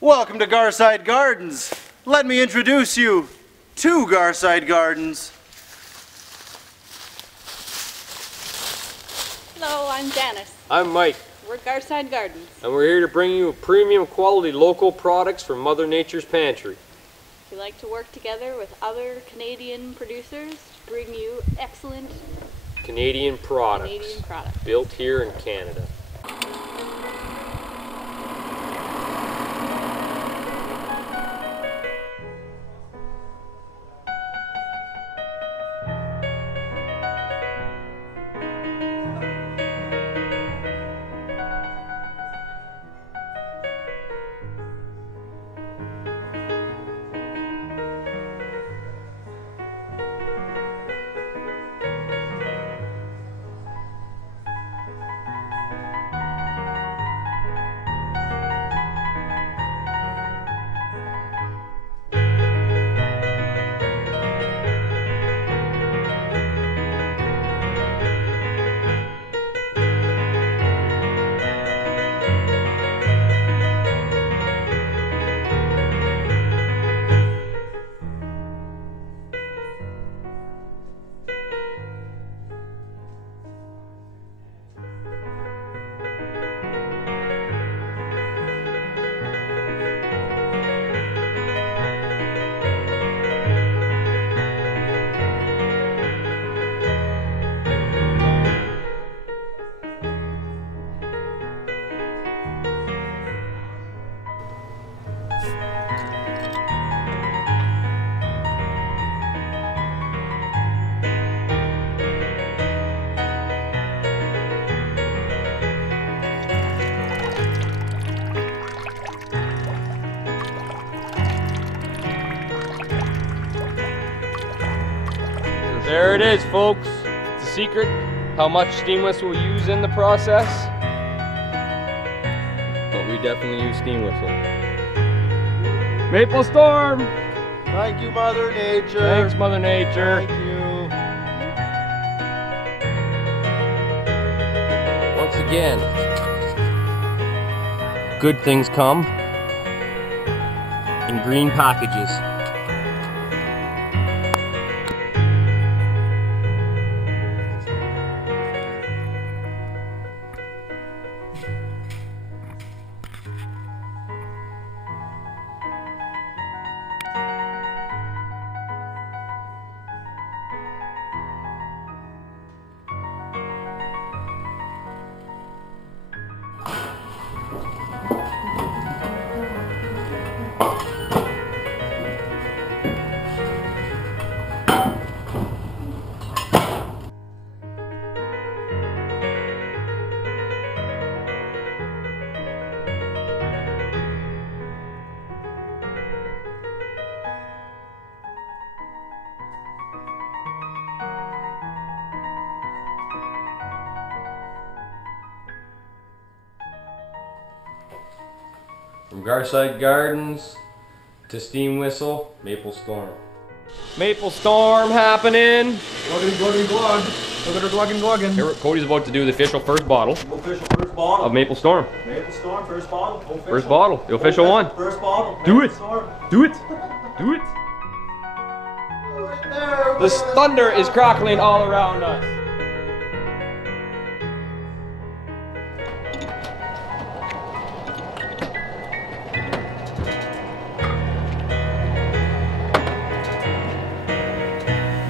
Welcome to Garside Gardens. Let me introduce you to Garside Gardens. Hello, I'm Janice. I'm Mike. We're Garside Gardens. And we're here to bring you premium quality local products from Mother Nature's pantry. We like to work together with other Canadian producers to bring you excellent Canadian products. Built here in Canada. There it is, folks. It's a secret how much steam whistle we use in the process. But we definitely use steam whistle. Maplestorm! Thank you, Mother Nature. Thanks, Mother Nature. Thank you. Once again, good things come in green packages. From Garside Gardens to steam whistle, Maplestorm. Maplestorm happening! Gluggy, gluggy, glug. Look at her glugging, glugging. Here, Cody's about to do the official first bottle Official first bottle. of Maplestorm. Maplestorm, first bottle. Official. First bottle, the official one. First bottle. Do it! Maplestorm. Do it! Do it! Right there. The thunder is crackling all around us.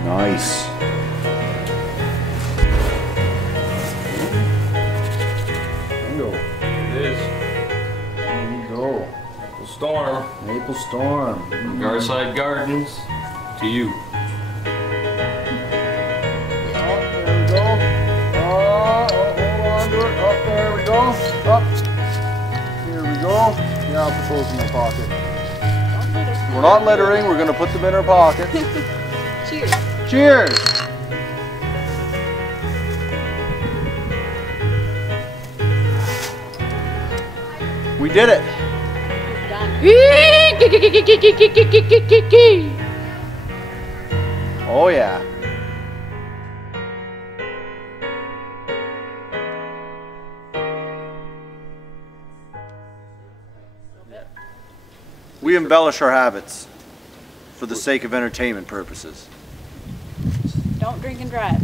Nice. Bingo. It is. There you go. Storm. Maplestorm. Garside Gardens to you. There we go. Hold on to it. Up, there we go. Up. Here we go. Yeah, I'll put those in my pocket. We're not littering. We're going to put them in our pocket. Cheers. Cheers. We did it. Oh yeah. We embellish our habits for the sake of entertainment purposes. Don't drink and drive.